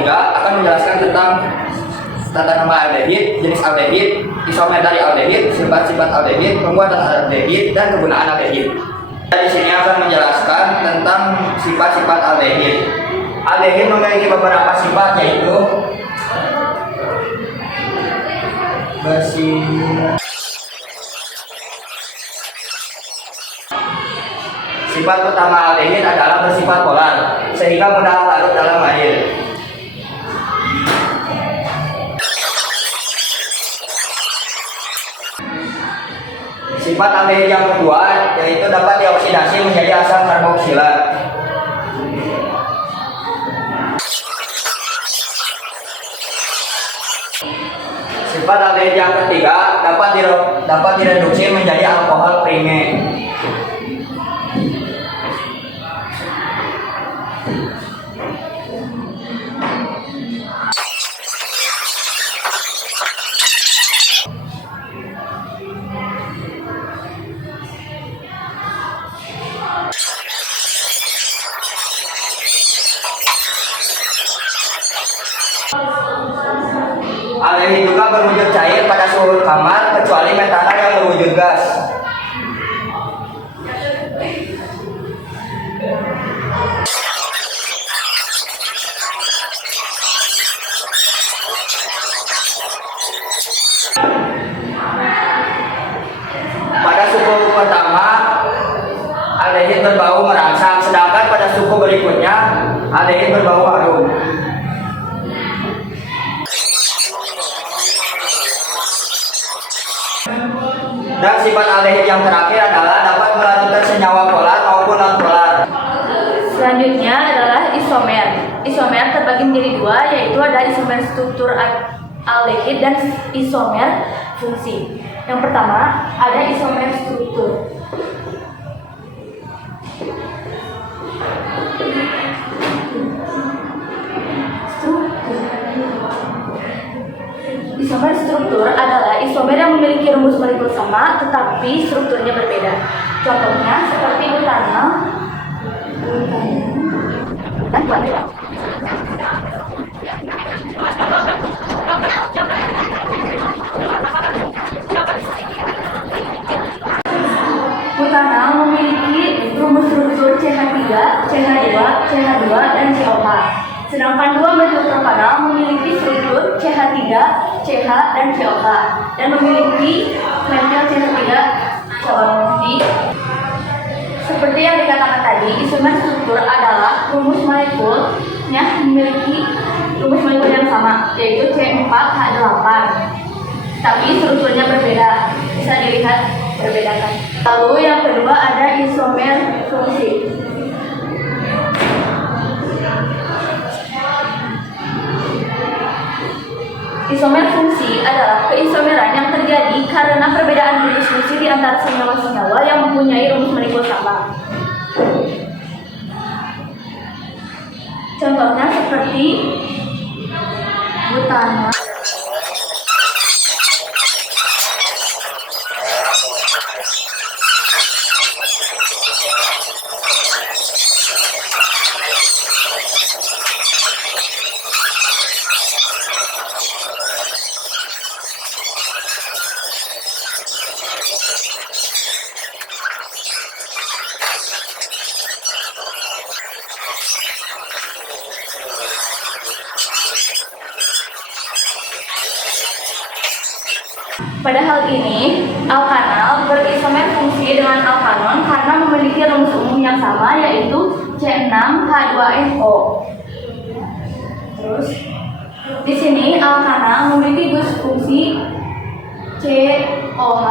3 akan menjelaskan tentang tata nama aldehid, jenis aldehid, isomer dari aldehid, sifat-sifat aldehid, pembuatan aldehid, dan kegunaan aldehid. Di sini akan menjelaskan tentang sifat-sifat aldehid. Aldehid memiliki beberapa sifat, yaitu sifat utama aldehid adalah bersifat polar, sehingga mudah larut dalam air. Sifat aldehid yang kedua yaitu dapat dioksidasi menjadi asam karboksilat. Sifat aldehid yang ketiga dapat direduksi menjadi alkohol primer. Aldehid juga berwujud cair pada suhu kamar kecuali metanol yang berwujud gas. Pada suhu pertama, aldehid berbau merangsang, sedangkan pada suhu berikutnya, aldehid berbau harum. Dan sifat aldehid yang terakhir adalah dapat melarutkan senyawa polar maupun non-polar. Selanjutnya adalah isomer. Isomer terbagi menjadi dua, yaitu ada isomer struktur aldehid dan isomer fungsi. Yang pertama ada isomer struktur. Isomer struktur adalah isomer yang memiliki rumus molekul sama tetapi strukturnya berbeda. Contohnya seperti butanol dan guanil. Butanol memiliki rumus struktur CH3, CH2, CH2, dan COH. Sedangkan 2-metilpropanol memiliki struktur CH3, CH, dan COH dan memiliki metil CH3 COH. Seperti yang dikatakan tadi, isomer struktur adalah rumus molekulnya memiliki rumus molekul yang sama, yaitu C4H8. Tapi strukturnya berbeda, bisa dilihat perbedakan. Lalu yang kedua ada isomer fungsi. Isomer fungsi adalah keisomeran yang terjadi karena perbedaan jenis fungsi di antara senyawa-senyawa yang mempunyai rumus molekul sama. Contohnya seperti butanol. Pada hal ini, alkanal berisomer fungsi dengan alkanon karena memiliki rumus umum yang sama, yaitu C6H2NO. Terus, di sini alkanal memiliki gugus fungsi COH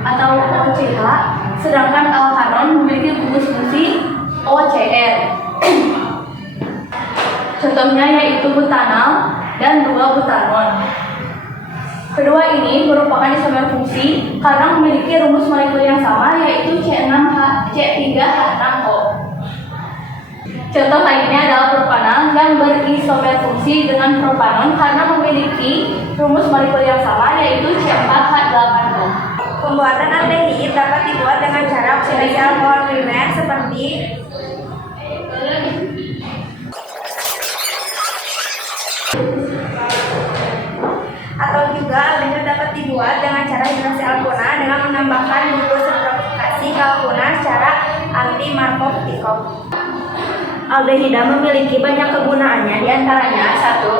atau OCH, sedangkan alkanon memiliki gugus fungsi OCR. Contohnya yaitu butanol dan 2-butanol. Kedua ini merupakan isomer fungsi karena memiliki rumus molekul yang sama, yaitu C3H6O. Contoh lainnya adalah propanol yang berisomer fungsi dengan propanon karena memiliki rumus molekul yang sama, yaitu C4H8O. Pembuatan aldehid dapat dibuat dengan cara oksidasi alkohol primer seperti Atau juga aldehid dapat dibuat dengan cara hidrasi alkona dengan menambahkan glukosidrofikasi ke alkona secara anti-Markov Tikov. Aldehida memiliki banyak kegunaannya, diantaranya satu,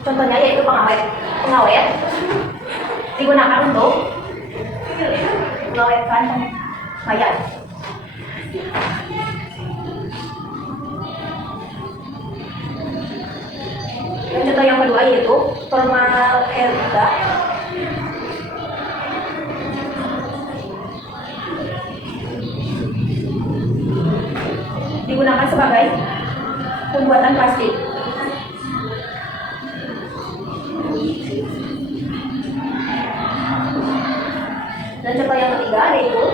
contohnya yaitu pengawet. Pengawet digunakan untuk mengawetkan mayat. Dan contoh yang kedua yaitu formaldehido digunakan sebagai pembuatan plastik. Dan contoh yang ketiga yaitu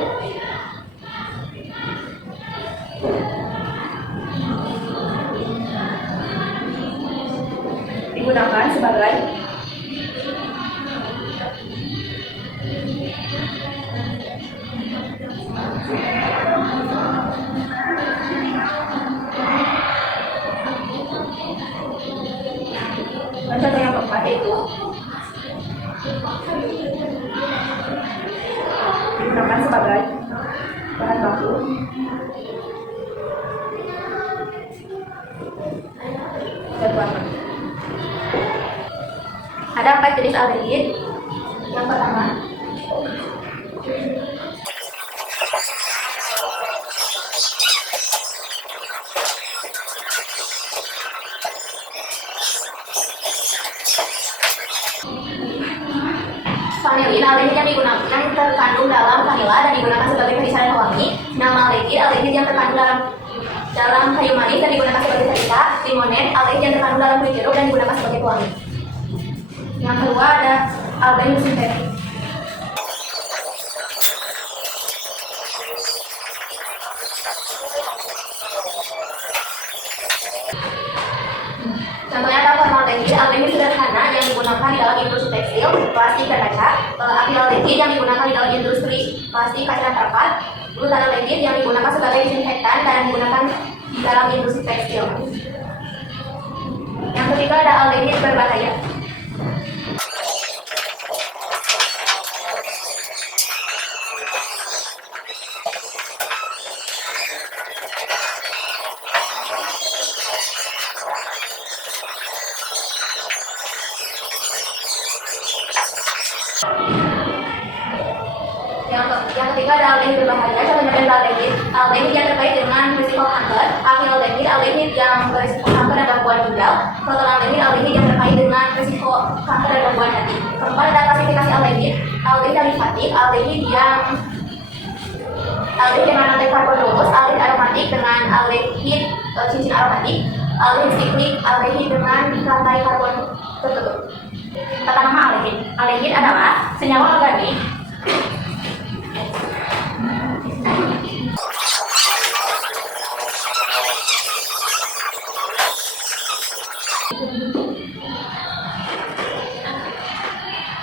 digunakan sebagai dan contoh yang keempat yaitu digunakan sebagai bahan baku dan warna. Ada 4 jenis aldehid. Yang pertama, vanilin, aldehid yang digunakan yang terkandung dalam vanila dan digunakan sebagai perisahan pewangi. Nama aldehid yang terkandung dalam kayu manis dan digunakan sebagai pelita. Limonen, aldehid yang terkandung dalam kulit jeruk dan digunakan sebagai pewangi. Yang kedua ada aldehid sintetik. Contohnya ada formaldehid, aldehid sederhana yang digunakan di dalam industri tekstil, plastik dan kaca. Akrialdehid yang digunakan di dalam industri plastik, kaca dan terpal. Glutanaldehid yang digunakan sebagai disinfektan dan digunakan di dalam industri tekstil. Yang ketiga ada aldehid berbahaya. Yang ketiga ada aldehid berbahaya. Contohnya benzaldehid, aldehid yang terkait dengan risiko kanker. Akrialdehid, aldehid yang berisiko kanker dan gangguan ginjal. Protonaldehid, aldehid yang terkait dengan risiko kanker dan gangguan hati. Keempat ada klasifikasi aldehid. Aldehid alifatik, aldehid yang dengan rantai karbon lurus, aldehid aromatik dengan aldehid cincin aromatik, aldehid siklik, aldehid dengan rantai karbon tertutup. Tata nama aldehid. Aldehid adalah senyawa organik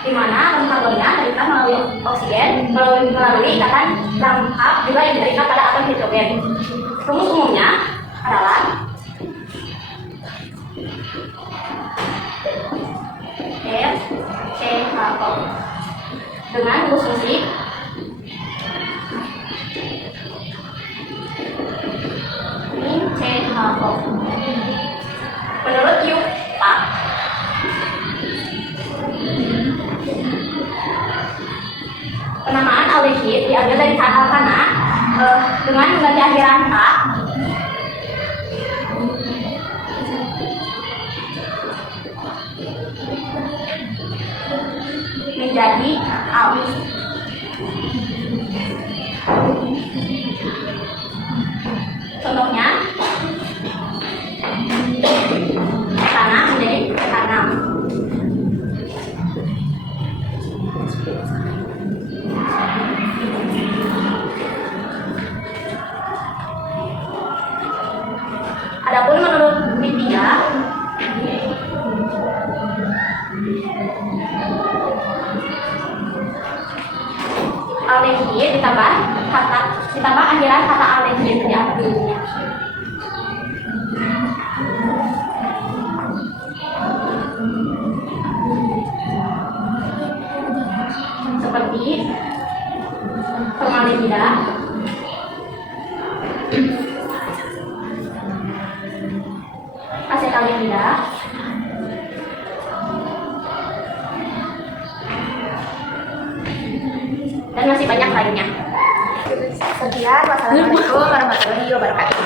di mana atom karbonnya terikat melalui oksigen melalui ikatan rangkap juga yang terikat pada atom hidrogen. Rumus umumnya adalah FCHO dengan rumus fisik CHO. Menurut Yupak, penamaan aldehid diambil dari kata alkana dengan mengganti akhiran "ta" menjadi "al". Contohnya tanah menjadi tanam. aldehid ditambah akhiran kata aldehid di akhirnya. Seperti formaldehida, asetaldehida, dan masih banyak lainnya. Sekian, wassalamualaikum warahmatullahi wabarakatuh.